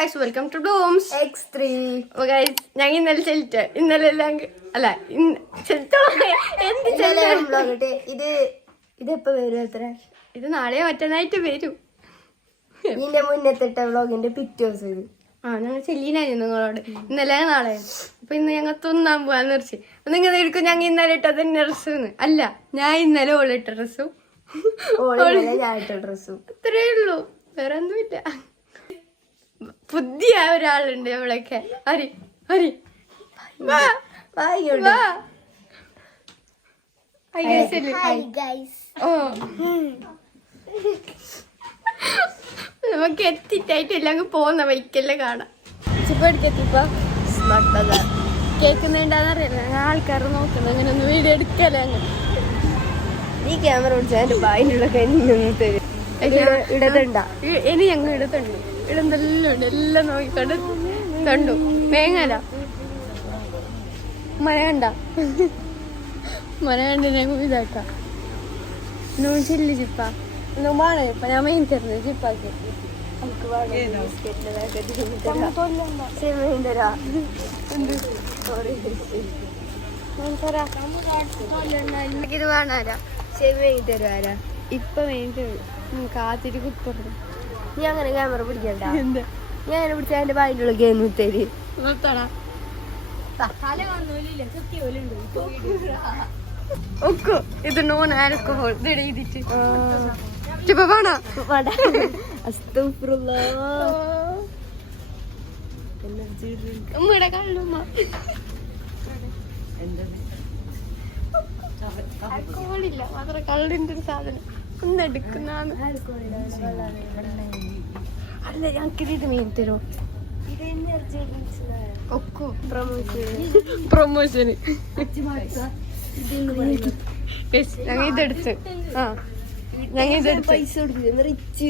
guys, welcome to Blooms X3. Oh guys, ഞാൻ ഇന്നലെ ചെല്ലിട്ട് ഇന്നലെ എല്ലാം അല്ല ഇതെപ്പോ വരും എത്ര ഇത് നാളെയോ മറ്റന്നായിട്ട് വരും. ഇതിന്റെ മുന്നത്തെ വ്ളോഗിന്റെ പിറ്റേ ദിവസം വരും. ഞങ്ങൾ ചെല്ലിനായിരുന്നു നിങ്ങളോട് ഇന്നലെ നാളെ. അപ്പൊ ഇന്ന് ഞങ്ങൾ തിന്നാൻ പോവാന്ന് വെച്ച് നിങ്ങൾ എടുക്കും. ഞങ്ങൾ ഇന്നലെ ഇട്ട തന്നെ ഡ്രസ്സ് അല്ല, ഞാൻ ഇന്നലെ ഓളിട്ട ഡ്രസ്സും അത്രേ ഉള്ളൂ, വേറെ ഒന്നുമില്ല. പുതിയ ഒരാളുണ്ട് നമ്മളൊക്കെ. ഹരി ഹരി നമുക്ക് എത്തിട്ടായിട്ട് എല്ലാം പോകുന്ന വൈക്കല്ലേ കാണാം. ഇപ്പൊ എടുക്കെത്തിപ്പോ കേൾക്കുന്നുണ്ടാന്നറിയില്ല, ആൾക്കാർ നോക്കുന്നത് അങ്ങനെ ഒന്ന് വീഡിയോ എടുക്കല്ലേ. അങ്ങനെ ഈ ക്യാമറ പിടിച്ചാൽ എന്റെ ബായിനുള്ള ഇടതുണ്ടാ ഇനി ഞങ്ങൾ ഇടത്തുണ്ട്. ഇടന്തെല്ലാം ഉണ്ട്, എല്ലാം നോക്കിക്കൊണ്ട് കണ്ടു. വേങ്ങല മന കണ്ട് ഞങ്ങൾ ഇതാക്കാം. ചില്ലി ചിപ്പ വേണോ ചിപ്പ? ഞാൻ മെയിൻ തരുന്നത് ചിപ്പാക്ക്. ഇത് വേണാരാ തരുവാരാ ഇപ്പൊ മെയിൻ തരും. കാത്തിരി കുത്തുള്ളൂ. നീ അങ്ങനെ ക്യാമറ പിടിക്കണ്ട. ഞാൻ അങ്ങനെ പിടിച്ചാൽ എന്റെ ബായിലുള്ള ഗെയിം തരി നിർത്തണ. ഒക്കു ഇത് നോൺ ആൽക്കഹോൾ എഴുതിട്ട് ചിപ്പ വേണോ? ഉമ്മയുടെ കള്ളുമ്മ ആൽക്കഹോളില്ല, മാത്രം കള്ളിന്റെ ഒരു സാധനം ഒന്നെടുക്കുന്നാണ്. അല്ല ഞങ്ങൾക്ക് ഇത് മെയിൻ തരും. പ്രൊമോഷന് ഞങ്ങൾ ഇതെടുത്ത് ഞങ്ങൾ ഇതെടുത്ത് പൈസ കൊടുക്കുന്നത് റിച്ച്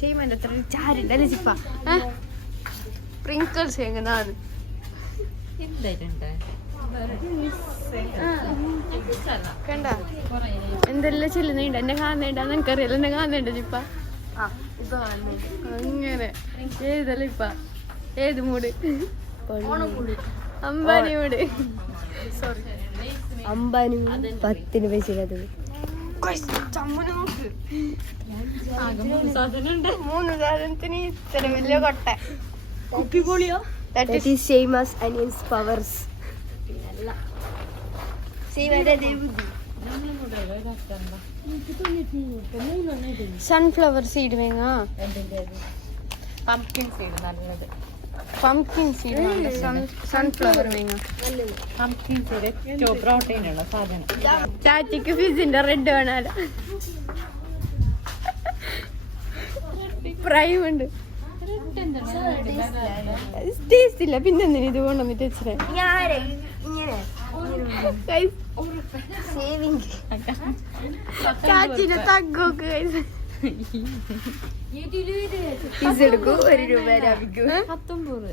ഷെയ്മന്റെ അത്ര ചാരുണ്ട് അല്ലേ ചിപ്പ? സ്പ്രിങ്കിൾസ് എങ്ങനെയാണ് കണ്ട എന്തെല്ലാം ചെല്ലുന്നുണ്ട്. എന്നെ കാണുന്നുണ്ടാന്ന് എനിക്കറിയാലോ. എന്നെ കാണുന്നുണ്ട് ചിപ്പ? അങ്ങനെ ഏതല്ല ഇപ്പ ഏത് മൂട്? അംബാനി മൂട്. അംബാനി 10 പൈസ മൂന്ന് സാധനത്തിന് ഇത്ര വലിയ കൊട്ട. That is same as onions powers. Sunflower seed വേങ്ങ. പംകിൻ സീഡ് സൺഫ്ലവർ വേങ്ങ. ചാച്ചിക്ക് ഫിസിന്റെ റെഡ് വേണാലോ. പ്രൈം ഉണ്ട്, ടേസ്റ്റ് ഇല്ല. പിന്നെന്തിനു ഇത് കൊണ്ടുവന്നിട്ട് വെച്ചേ? ചാച്ചിനെ തగ్గോക്ക്. എടുക്കൂ, 1 രൂപ ലാഭിക്കൂ. 19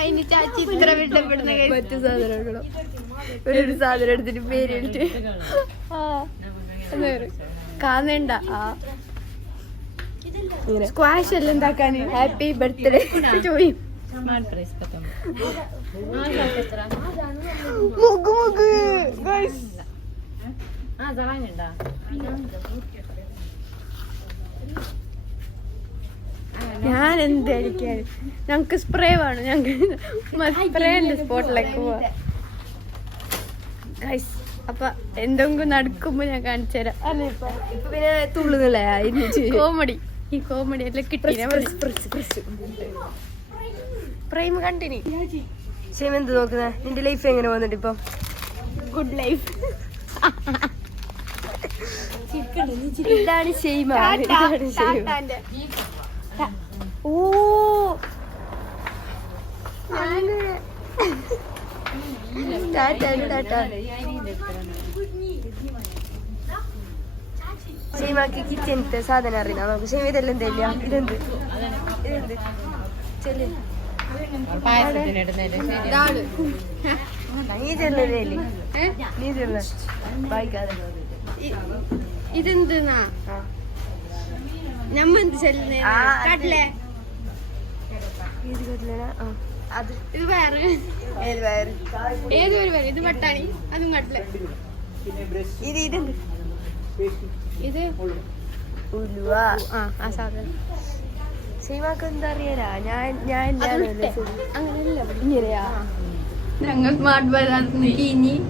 അതിന് ചാച്ചി ഇത്ര വിട്ടപ്പെടുന്ന മറ്റു സാധനങ്ങളോ ഒരു സാധനം എടുത്തിട്ട് പേരെടുത്ത് കാണണ്ട. സ്ക്വാഷ് എല്ലാം ഉണ്ടാക്കാൻ ഹാപ്പി ബർത്ത്ഡേ ചോയും. ഞാൻ എന്തായിരിക്കും ഞങ്ങക്ക് സ്പ്രേ വേണം. ഞങ്ങക്ക് സ്പ്രേ ഉണ്ട് സ്പോട്ടിലേക്ക് പോവാ. അപ്പൊ എന്തെങ്കിലും നടക്കുമ്പോ ഞാൻ കാണിച്ചു തരാം. അല്ലേ ഇപ്പൊ പിന്നെ തുള്ളുന്നില്ല കോമഡി. ഈ കോമഡി എല്ലാം കിട്ടിയ പ്രൈം കണ്ടിനി. ഷെയ്മ എന്ത് നോക്കുന്ന? നിന്റെ ലൈഫ് എങ്ങനെ വന്നിട്ട് ഇപ്പൊ? Good life. ഇതാണ് ഷെയ്മ. ഓ ഷെയ്മാക്ക് കിച്ചണിത്തെ സാധനം അറിയാം. നമുക്ക് ഷെയ്മ ഇതെല്ലാം തരില്ല. ഇതെന്ത് ചെല്ലു നീ ചെല്ലേ നീ ചെല്ല വായിക്കാതെ ഇതെന്തെന്നാ ഞമ്മ എന്ത് ചെല്ലുന്നേ കാട്ടില്ലേ അത് ഇത് വേറെ ഏത് വയറ് ഏതൊരു വേറെ ഇത് പട്ടാണി അതും കാട്ടില്ല ഇത് ഇതുണ്ട് ഇത് ഉലുവ ആ സാധനം സീമാക്ക് എന്താ അറിയാ ഞാൻ അങ്ങനെയല്ല ഇങ്ങനെയാ ഞങ്ങൾ സ്മാർട്ട് ബജാറിൽ ഇനി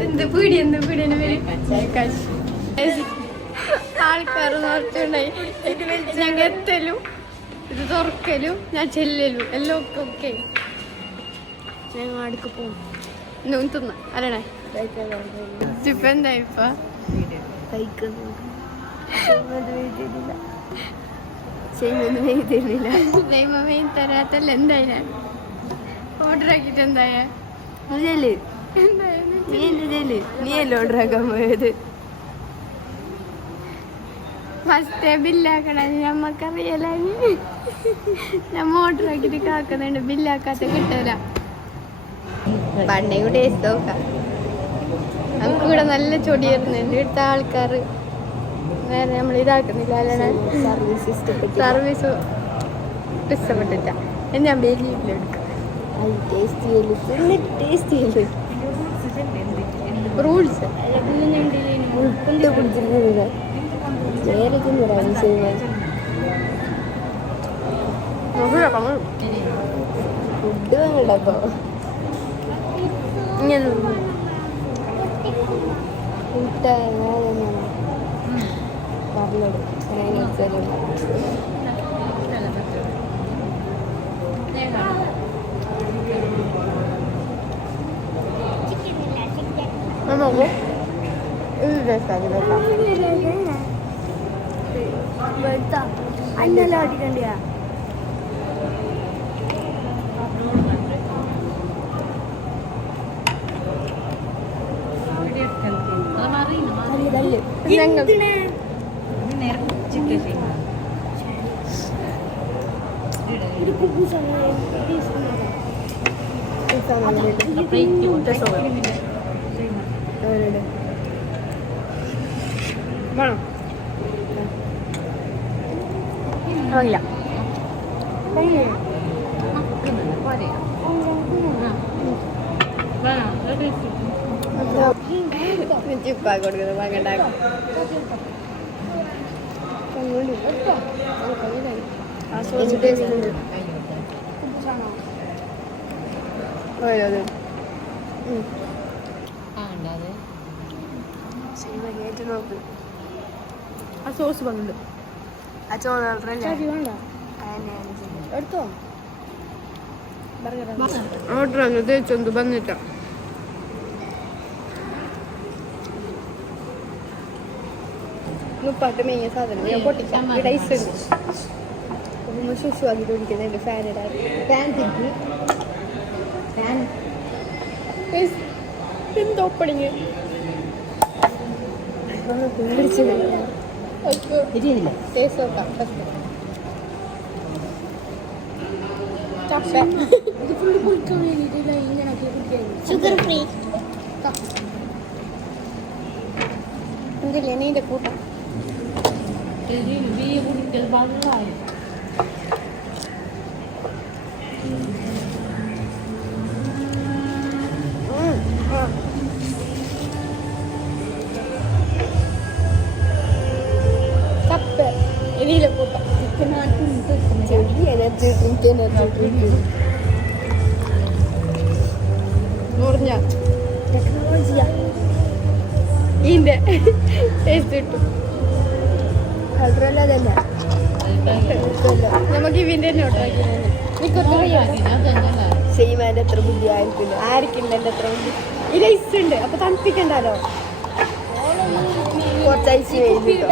എന്ത് പീടിയെന്ന് പീടിയന് പേര് ആൾക്കാർ നിറച്ചുണ്ടായി ഞങ്ങൾ എത്തലും ഇത് തുറക്കലും ഞാൻ ചെല്ലലും എല്ലാം ഒക്കെ ഓക്കെ ഞങ്ങൾ അടുക്ക് പോകും ഇന്നും തിന്ന അല്ലണേ ഇപ്പൊ എന്താ ഇപ്പൊ ദൈവമേയും തരാത്തല്ല എന്തായാ ഓർഡർ ആക്കിട്ട് എന്തായാ നീ അല്ലേ ഓർഡർ ആക്കാൻ പോയത് ഫസ്റ്റ് ബില്ലാക്കണ നമ്മക്കറിയല നമ്മ ഓർഡർ ആക്കിട്ട് കാക്കുന്നുണ്ട് ബില്ലാക്കാത്ത കിട്ടല പണ്ടേ ടേസ്റ്റ് നോക്കാം നമുക്ക് ഇവിടെ നല്ല ചൊടിയായിരുന്നുണ്ട് ഇവിടുത്തെ ആൾക്കാർ വേറെ നമ്മൾ ഇതാക്കുന്നില്ല അല്ലേ സർവീസ് ഇഷ്ടപ്പെട്ടിട്ട ഞാൻ ബേലിയിലെടുക്കാം റൂൾസ് ഫുഡ് വേണ്ടപ്പോ ഇങ്ങനെ പറഞ്ഞോളൂ നമുക്ക് ഇത് രസമാണ് അന്നെല്ലാം അടിക്കണ്ടിയാ ഞങ്ങൾ വേണം വാങ്ങില്ല ചിപ്പാ കൊടുക്കുന്നത് വാങ്ങണ്ടാക്കും നോക്ക് ആ സോസ് വന്നിട്ട് ആ ചോന്നല്ലേ എടുത്തോ ഓർഡർ വന്നു തേച്ചൊന്ന് വന്നിട്ട മുപ്പാട്ട് മെയ്യ സാധനം ഞാൻ പൊട്ടിക്കാം ഇവിടെ ഐസ് ഉണ്ട് ശുശു ആക്കി കുടിക്കുന്നുണ്ട് ഫാൻ ഇടാൻ ഫാൻ എന്ത് ഓപ്പണിങ് ടേസ്റ്റ് നോക്കാം ഫസ്റ്റ് ഷുഗർ ഫ്രീ എന്തില്ലേ നീന്റെ കൂട്ടം ഇതിലെ കൂട്ടം മുറിഞ്ഞ ഇതിന്റെ ടേസ്റ്റ് കിട്ടും കളറല്ലാതന്നെ നമുക്ക് ഇവന്റെ തന്നെ ചെയ്യുവാൻ്റെ എത്ര ബുദ്ധി ആയിരിക്കില്ല ആർക്കില്ല എന്റെ അത്ര ബുദ്ധി ഇത് ഐസ് ഉണ്ട് അപ്പൊ തണുപ്പിക്കണ്ടല്ലോ കുറച്ച് ഐസ് ചെയ്തിട്ടോ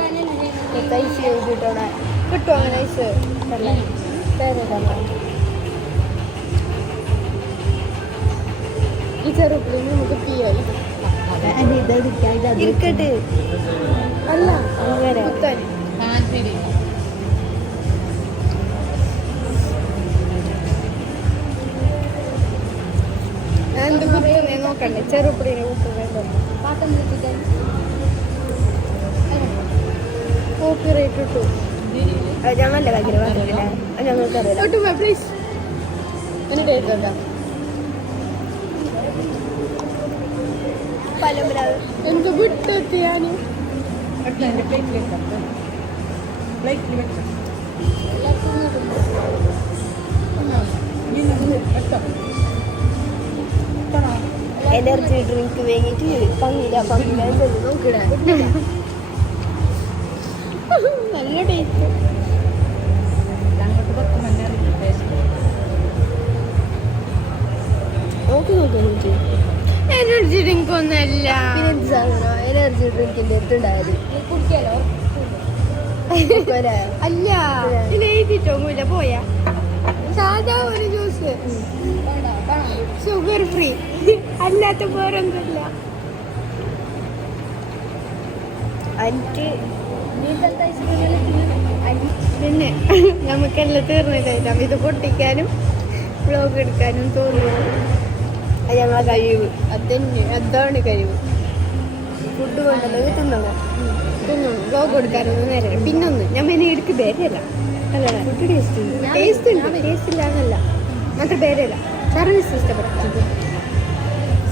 കുറച്ച് ഐസ് ചെയ്തിട്ടോടെ കിട്ടും അങ്ങനെ ഐസ് ഈ ചെറുപ്പിൽ നമുക്ക് പിയായി ഇരിക്കട്ടെ അല്ല അങ്ങനെ കുത്താൻ ഞാൻ എന്ത് കുത്തുന്നേ നോക്കണ്ടേ, ചെറുപ്പടിനെ കുത്തുന്നുണ്ടോ കോപ്പിറൈറ്റ് ഇട്ടു. ഞങ്ങളുടെ ഭയങ്കര പറഞ്ഞില്ലേ ഞങ്ങൾക്കറിയാം. പ്ലീസ് എന്നിട്ട് കേൾക്കാം. എന്ത് വിട്ടെത്തി ഞാൻ എനർജി ഡ്രിങ്ക് വേങ്ങിട്ട് പങ്കില്ല നോക്കിടാ. നല്ല ടേസ്റ്റ്. നോക്കി നോക്കി എനർജി ഡ്രിങ്ക് ഒന്നല്ല. പിന്നെന്ത് സാധനം എനർജി ഡ്രിങ്കിന്റെ അടുത്തുണ്ടായത് അല്ല ഇതിൽ എഴുതിട്ടൊന്നുമില്ല. പോയാ സാധാ ഒരു ജ്യൂസ് ഷുഗർ ഫ്രീ അല്ലാത്ത വേറൊന്നുമില്ല. പിന്നെ നമുക്കെല്ലാം തീർന്നില്ല. ഇത് പൊട്ടിക്കാനും വ്ലോഗ് എടുക്കാനും തോന്നുന്നു. അത് ഞങ്ങളെ കഴിവ്. അതാണ് കഴിവ്. ഫുഡ് കൊണ്ടല്ലോ തിന്നണം തിന്നണം. വ്ലോഗ് എടുക്കാനൊന്നും നേരം. പിന്നൊന്ന് ഞാൻ പിന്നെ എടുക്ക് പേരല്ല അല്ല ഫുഡ് ടേസ്റ്റ് ഉണ്ട്. ടേസ്റ്റ് ഉണ്ട്, ടേസ്റ്റ് ഇല്ലാന്നല്ല, മാത്രം പേരല്ല. സർവീസ് ഇഷ്ടപ്പെട്ടു.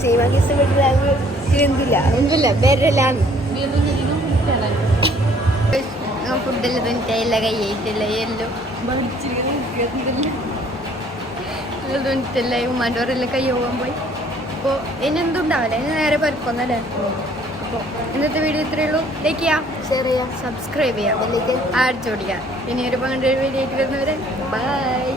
സീമാക്ക് ഇഷ്ടപ്പെട്ടില്ല എന്തില്ല ഒന്നുമില്ല പേരല്ലാന്ന്. ഫുഡെല്ലാം തിന്നിട്ടില്ല, കൈയിട്ടില്ല, എല്ലാം തിന്നിട്ടില്ല. ഉമ്മാൻ്റെവരെല്ലാം കൈ പോകാൻ പോയി. അപ്പോൾ ഇനി എന്തുണ്ടാവില്ല, ഇനി നേരെ പരിക്കൊന്നല്ലേ. അപ്പോൾ ഇന്നത്തെ വീഡിയോ ഇത്രയേ ഉള്ളൂ. ലൈക്ക് ചെയ്യാം, ഷെയർ ചെയ്യാം, സബ്സ്ക്രൈബ് ചെയ്യാം, അടിച്ചോടിക്കാം. ഇനി ഒരു വീഡിയോ ആയിട്ട് വരുന്നവരെ ബൈ.